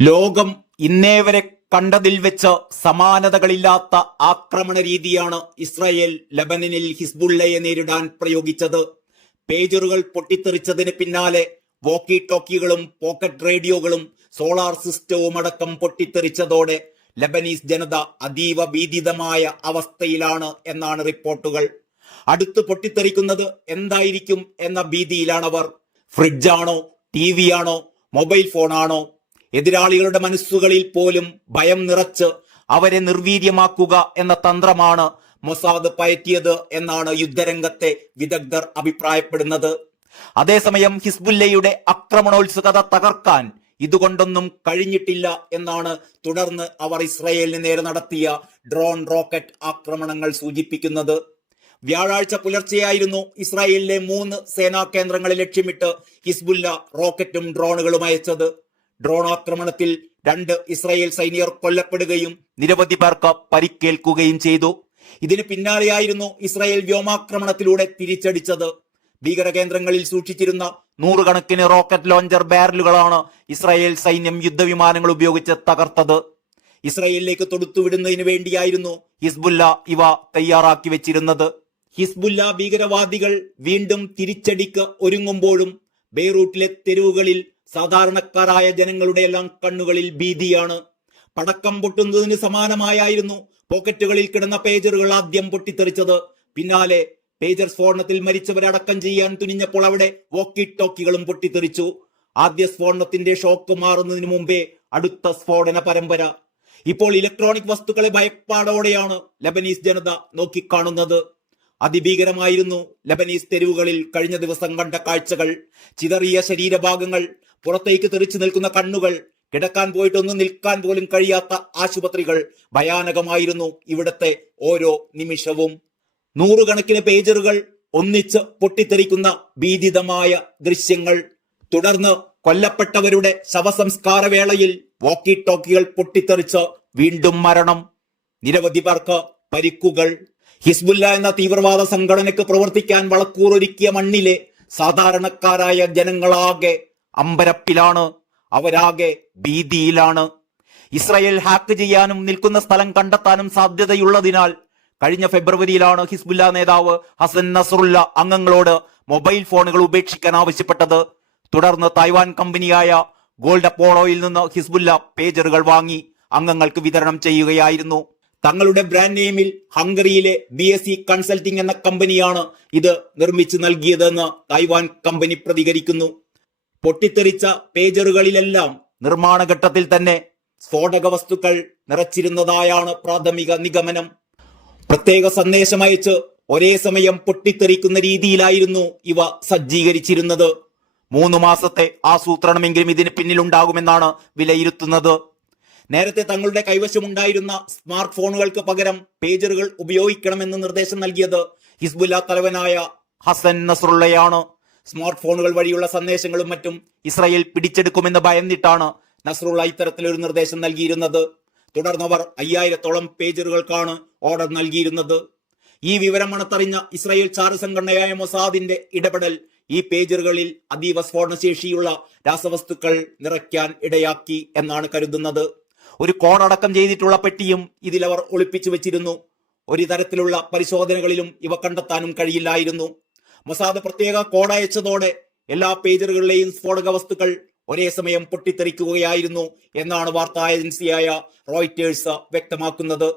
ലോകം ഇന്നേവരെ കണ്ടതിൽ വെച്ച് സമാനതകളില്ലാത്ത ആക്രമണ രീതിയാണ് ഇസ്രായേൽ ലബനനിൽ ഹിസ്ബുള്ളയെ നേരിടാൻ പ്രയോഗിച്ചത്. പേജറുകൾ പൊട്ടിത്തെറിച്ചതിന് പിന്നാലെ വോക്കി ടോക്കികളും പോക്കറ്റ് റേഡിയോകളും സോളാർ സിസ്റ്റവും അടക്കം പൊട്ടിത്തെറിച്ചതോടെ ലബനീസ് ജനത അതീവ ഭീതിതമായ അവസ്ഥയിലാണ് എന്നാണ് റിപ്പോർട്ടുകൾ. അടുത്ത് പൊട്ടിത്തെറിക്കുന്നത് എന്തായിരിക്കും എന്ന ഭീതിയിലാണവർ. ഫ്രിഡ്ജാണോ, TV ആണോ, മൊബൈൽ ഫോണാണോ? എതിരാളികളുടെ മനസ്സുകളിൽ പോലും ഭയം നിറച്ച് അവരെ നിർവീര്യമാക്കുക എന്ന തന്ത്രമാണ് മൊസാദ് പയറ്റിയത് എന്നാണ് യുദ്ധരംഗത്തെ വിദഗ്ധർ അഭിപ്രായപ്പെടുന്നത്. അതേസമയം ഹിസ്ബുല്ലയുടെ ആക്രമണോത്സുകത തകർക്കാൻ ഇതുകൊണ്ടൊന്നും കഴിഞ്ഞിട്ടില്ല എന്നാണ് തുടർന്ന് അവർ ഇസ്രായേലിന് നേരെ നടത്തിയ ഡ്രോൺ റോക്കറ്റ് ആക്രമണങ്ങൾ സൂചിപ്പിക്കുന്നത്. വ്യാഴാഴ്ച പുലർച്ചെയായിരുന്നു ഇസ്രായേലിലെ 3 സേനാ കേന്ദ്രങ്ങളെ ലക്ഷ്യമിട്ട് ഹിസ്ബുല്ല റോക്കറ്റും ഡ്രോണുകളും അയച്ചത്. ഡ്രോൺ ആക്രമണത്തിൽ 2 ഇസ്രായേൽ സൈനികർ കൊല്ലപ്പെടുകയും നിരവധി പേർക്ക് പരിക്കേൽക്കുകയും ചെയ്തു. ഇതിന് പിന്നാലെയായിരുന്നു ഇസ്രായേൽ വ്യോമാക്രമണത്തിലൂടെ തിരിച്ചടിച്ചത്. ഭീകര കേന്ദ്രങ്ങളിൽ സൂക്ഷിച്ചിരുന്ന 100 കണക്കിന് റോക്കറ്റ് ലോഞ്ചർ ബാരലുകളാണ് ഇസ്രായേൽ സൈന്യം യുദ്ധവിമാനങ്ങൾ ഉപയോഗിച്ച് തകർത്തത്. ഇസ്രായേലിലേക്ക് തൊടുത്തുവിടുന്നതിന് വേണ്ടിയായിരുന്നു ഹിസ്ബുല്ല ഇവ തയ്യാറാക്കി വെച്ചിരുന്നത്. ഹിസ്ബുല്ല ഭീകരവാദികൾ വീണ്ടും തിരിച്ചടിക്ക് ഒരുങ്ങുമ്പോഴും ബെയ്റൂട്ടിലെ തെരുവുകളിൽ സാധാരണക്കാരായ ജനങ്ങളുടെ എല്ലാം കണ്ണുകളിൽ ഭീതിയാണ്. പടക്കം പൊട്ടുന്നതിന് സമാനമായായിരുന്നു പോക്കറ്റുകളിൽ കിടന്ന പേജറുകൾ ആദ്യം പൊട്ടിത്തെറിച്ചത്. പിന്നാലെ പേജർ സ്ഫോടനത്തിൽ മരിച്ചവരെ അടക്കം ചെയ്യാൻ തുനിഞ്ഞപ്പോൾ അവിടെ വോക്കി ടോക്കികളും പൊട്ടിത്തെറിച്ചു. ആദ്യ സ്ഫോടനത്തിന്റെ ഷോക്ക് മാറുന്നതിന് മുമ്പേ അടുത്ത സ്ഫോടന പരമ്പര. ഇപ്പോൾ ഇലക്ട്രോണിക് വസ്തുക്കളെ ഭയപ്പാടോടെയാണ് ലബനീസ് ജനത നോക്കിക്കാണുന്നത്. അതിഭീകരമായിരുന്നു ലബനീസ് തെരുവുകളിൽ കഴിഞ്ഞ ദിവസം കണ്ട കാഴ്ചകൾ. ചിതറിയ ശരീരഭാഗങ്ങൾ, പുറത്തേക്ക് തെറിച്ചു നിൽക്കുന്ന കണ്ണുകൾ, കിടക്കാൻ പോയിട്ടൊന്നും നിൽക്കാൻ പോലും കഴിയാത്ത ആശുപത്രികൾ. ഭയാനകമായിരുന്നു ഇവിടത്തെ ഓരോ നിമിഷവും. 100 കണക്കിന് പേജറുകൾ ഒന്നിച്ച് പൊട്ടിത്തെറിക്കുന്ന ഭീതിതമായ ദൃശ്യങ്ങൾ. തുടർന്ന് കൊല്ലപ്പെട്ടവരുടെ ശവസംസ്കാര വേളയിൽ വോക്കി ടോക്കികൾ പൊട്ടിത്തെറിച്ച് വീണ്ടും മരണം, നിരവധി പേർക്ക് പരിക്കുകൾ. ഹിസ്ബുല്ല എന്ന തീവ്രവാദ സംഘടനയ്ക്ക് പ്രവർത്തിക്കാൻ വളക്കൂറൊരുക്കിയ മണ്ണിലെ സാധാരണക്കാരായ ജനങ്ങളാകെ അമ്പരപ്പിലാണ്. അവരാകെ ഭീതിയിലാണ്. ഇസ്രായേൽ ഹാക്ക് ചെയ്യാനും നിൽക്കുന്ന സ്ഥലം കണ്ടെത്താനും സാധ്യതയുള്ളതിനാൽ കഴിഞ്ഞ ഫെബ്രുവരിയിലാണ് ഹിസ്ബുല്ല നേതാവ് ഹസൻ നസ്രുല്ല അംഗങ്ങളോട് മൊബൈൽ ഫോണുകൾ ഉപേക്ഷിക്കാൻ ആവശ്യപ്പെട്ടത്. തുടർന്ന് തായ്വാൻ കമ്പനിയായ ഗോൾഡ് അപ്പോളോയിൽ നിന്ന് ഹിസ്ബുല്ല പേജറുകൾ വാങ്ങി അംഗങ്ങൾക്ക് വിതരണം ചെയ്യുകയായിരുന്നു. തങ്ങളുടെ ബ്രാൻഡ് നെയിമിൽ ഹംഗറിയിലെ BSE കൺസൾട്ടിംഗ് എന്ന കമ്പനിയാണ് ഇത് നിർമ്മിച്ചു നൽകിയതെന്ന് തായ്വാൻ കമ്പനി പ്രതികരിക്കുന്നു. പൊട്ടിത്തെറിച്ച പേജറുകളിലെല്ലാം നിർമ്മാണ ഘട്ടത്തിൽ തന്നെ സ്ഫോടക വസ്തുക്കൾ നിറച്ചിരുന്നതായാണ് പ്രാഥമിക നിഗമനം. പ്രത്യേക സന്ദേശം അയച്ച് ഒരേ സമയം പൊട്ടിത്തെറിക്കുന്ന രീതിയിലായിരുന്നു ഇവ സജ്ജീകരിച്ചിരുന്നത്. 3 മാസത്തെ ആസൂത്രണമെങ്കിലും ഇതിന് പിന്നിലുണ്ടാകുമെന്നാണ് വിലയിരുത്തുന്നത്. നേരത്തെ തങ്ങളുടെ കൈവശമുണ്ടായിരുന്ന സ്മാർട്ട് ഫോണുകൾക്ക് പകരം പേജറുകൾ ഉപയോഗിക്കണമെന്ന് നിർദ്ദേശം നൽകിയത് ഹിസ്ബുല്ല തലവനായ ഹസൻ നസ്രുള്ളയാണ്. സ്മാർട്ട് ഫോണുകൾ വഴിയുള്ള സന്ദേശങ്ങളും മറ്റും ഇസ്രായേൽ പിടിച്ചെടുക്കുമെന്ന് ഭയന്നിട്ടാണ് നസ്രുള്ള ഇത്തരത്തിലൊരു നിർദ്ദേശം നൽകിയിരുന്നത്. തുടർന്നവർ 5000-ഓളം പേജറുകൾക്കാണ് ഓർഡർ നൽകിയിരുന്നത്. ഈ വിവരം മണത്തറിഞ്ഞ ഇസ്രായേൽ ചാരസംഘടനയായ മൊസാദിന്റെ ഇടപെടൽ ഈ പേജറുകളിൽ അതീവ സ്ഫോടനശേഷിയുള്ള രാസവസ്തുക്കൾ നിറയ്ക്കാൻ ഇടയാക്കി എന്നാണ് കരുതുന്നത്. ഒരു കോഡടക്കം ചെയ്തിട്ടുള്ള പെട്ടിയും ഇതിലവർ ഒളിപ്പിച്ചു വെച്ചിരുന്നു. ഒരു തരത്തിലുള്ള പരിശോധനകളിലും ഇവ കണ്ടെത്താനും കഴിയില്ലായിരുന്നു. മൊസാദ് പ്രത്യേക കോഡ് അയച്ചതോടെ എല്ലാ പേജറുകളിലെയും സ്ഫോടക വസ്തുക്കൾ ഒരേ സമയം പൊട്ടിത്തെറിക്കുകയായിരുന്നു എന്നാണ് വാർത്താ ഏജൻസിയായ റോയിറ്റേഴ്സ് വ്യക്തമാക്കുന്നത്.